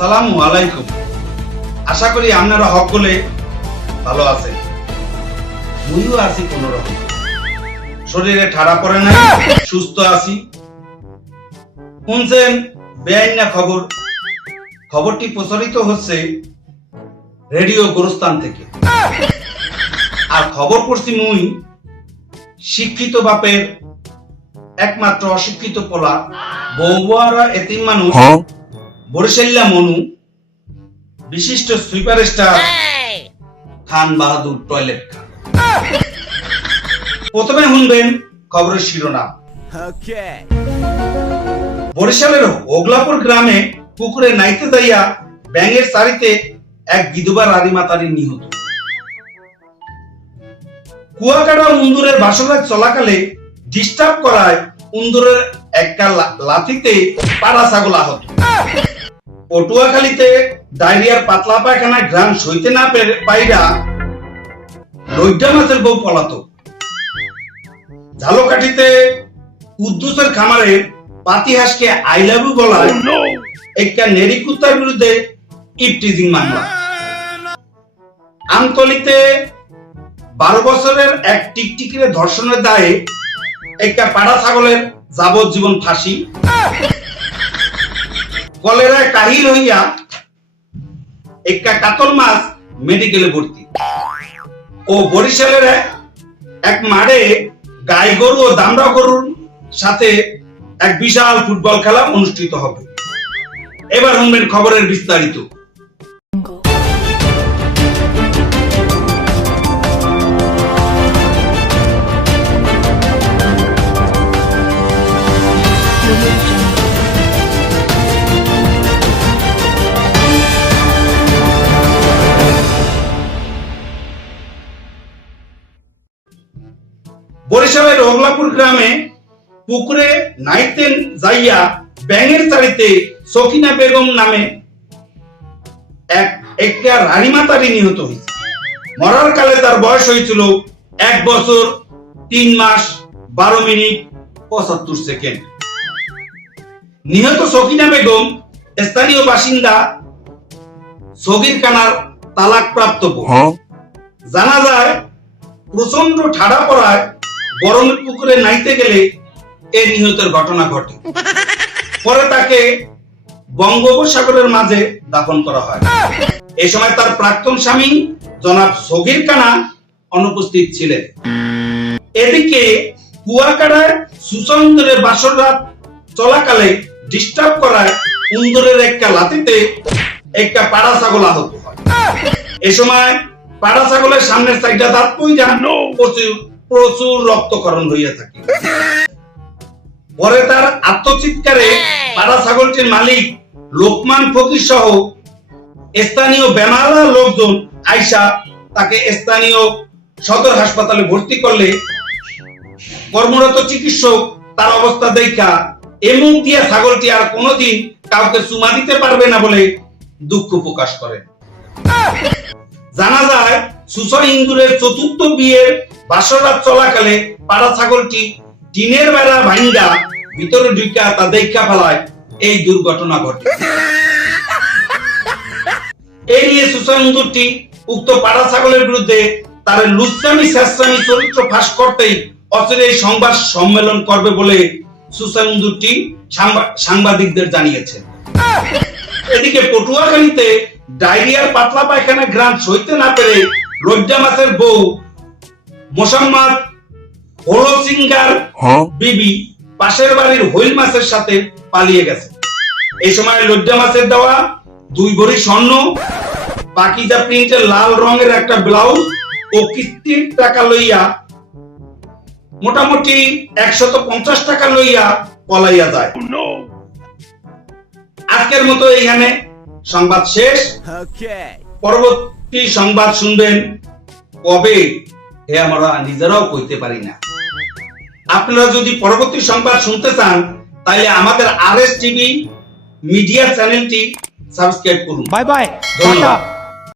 আসসালামু আলাইকুম। আশা করি আপনারা সকলে ভালো আছেন। মুইও আছি কোন রকম, শরীরে ঠাড়া পড়ে নাই, সুস্থ আছি। শুনছেন বেআইন না খবর? খবরটি প্রচারিত হচ্ছে রেডিও গোরস্তান থেকে। আর খবর পড়ছি মুই শিক্ষিত বাপের একমাত্র অশিক্ষিত পোলা বৌবারা এতিম মানুষ বরিশাল্লা মনু বিশিষ্ট sweeper star Khan Bahadur toilet খান। প্রথমে শুনবেন খবরের শিরোনাম। বরিশালের ওগলাপুর গ্রামে পুকুরে নাইতে যাইয়া ব্যাঙের চারিতে এক বিধবা রানীমাতারি নিহত। কুয়াকাটা উন্দুরের বাসরাত চলাকালে ডিস্টার্ব করায় উন্দুরের একটা লাথিতে পাড়া ছাগল আহত। পটুয়াখালীতে ডায়রিয়ার পাতলা পায়খানায় গ্রাম সইতে না পাইরা লইড্ডা মাছের বউ পলাতক। ঝালকাঠিতে কুদ্দুসের খামারে পাতিহাসকে আই লাভ ইউ বলায় একটা নেরি কুত্তার বিরুদ্ধে ইপটিজিং মামলা। আমতলিতে 12 বছরের এক টিকটিকিরে ধর্ষণের দায়ে একটা পাড়া ছাগলের যাবজ্জীবন ফাঁসি। কলেরায় কাহিল হইয়া একটা কাতল মাছ মেডিকেলে ভর্তি। ও বরিশালের এক মাঠে গাই গরু ও দামড়া গরুর সাথে এক বিশাল ফুটবল খেলা অনুষ্ঠিত হবে। এবার শুনবেন খবরের বিস্তারিত। বরিশালের ওগলাপুর গ্রামে পুকুরে নাইতে যাইয়া ব্যাঙের চারিতে সকিনা বেগম নামে একটা রানীমাতারি নিহত হয়েছে। মরার কালে তার বয়স হয়েছিল 1 বছর 3 মাস 12 মিনিট 75 সেকেন্ড। নিহত সকিনা বেগম স্থানীয় বাসিন্দা সগিরখানার তালাক প্রাপ্ত বউ। জানা যায় প্রচন্ড ঠাডা পড়ায় গরমের পুকুরে নাইতে গেলে এই নিহতের ঘটনা ঘটে। পরে তাকে বঙ্গোপসাগরের মাঝে দাফন করা হয়। এই সময় তার প্রাক্তন স্বামী জনাব সগির খানা অনুপস্থিত ছিলেন। এদিকে কুয়াকাটায় সুসন্দরের বাসর রাত চলাকালে ডিস্টার্ব করায় উন্দরের একটা লাথিতে একটা পাড়া ছাগল আহত হয়। এই সময় পাড়া ছাগলের সামনের সাইডটা দাঁত পইরা প্রচুর রক্তক্ষরণ হইয়া থাকে। পরে তার আত্মচিৎকারে পাড়া ছাগলটির মালিক লোকমান ফকির সহ স্থানীয় বেমালা লোকজন আইসা তাকে স্থানীয় সদর হাসপাতালে ভর্তি করলে কর্মরত চিকিৎসক তার অবস্থা দেখা এমন দিয়া ছাগলটি আর কোনোদিন কাউকে চুমা দিতে পারবে না বলে দুঃখ প্রকাশ করেন। জানা যায় সুসা ইন্দুরের 4র্থ বিয়ের বাসরাত চলাকালে পাড়া ছাগলটি টিনের বেড়া ভাঙ্গা ভিতরে ঢুকা তা দেখা ফেলায় এই দুর্ঘটনা ঘটে। এই নিয়ে সুসা ইন্দুরটি উক্ত পাড়া ছাগলের বিরুদ্ধে তার লুচ্চামি শেষরামি চরিত্র ফাঁস করতেই অচিরেই সংবাদ সম্মেলন করবে বলে সুসা ইন্দুরটি সাংবাদিকদের জানিয়েছে। এদিকে পটুয়াখালীতে ডায়রিয়ার পাতলা পায়খানা গ্রাম সইতে না পেরে লইড্ডা মাছের বউ মোসাম্মদ হোলসিঙ্গার বিবি পাশের বাড়ির হুইল মাছের সাথে পালিয়ে গেছে। এই সময় লইড্ডা মাছের দেওয়া 2 ভরি স্বর্ণ, পাকিজা প্রিন্টের লাল রঙের একটা ব্লাউজ ও কিস্তির টাকা লইয়া মোটামুটি 150 টাকা লইয়া পলাইয়া যায়। আজকের মতো এখানে সংবাদ শেষ। পরবর্তী সংবাদ শুনবেন কবে আমরা নিজেরাও কইতে পারি না। আপনারা যদি পরবর্তী সংবাদ শুনতে চান তাহলে আমাদের RS টিভি মিডিয়া চ্যানেলটি সাবস্ক্রাইব করুন। বাই বাই, ধন্যবাদ।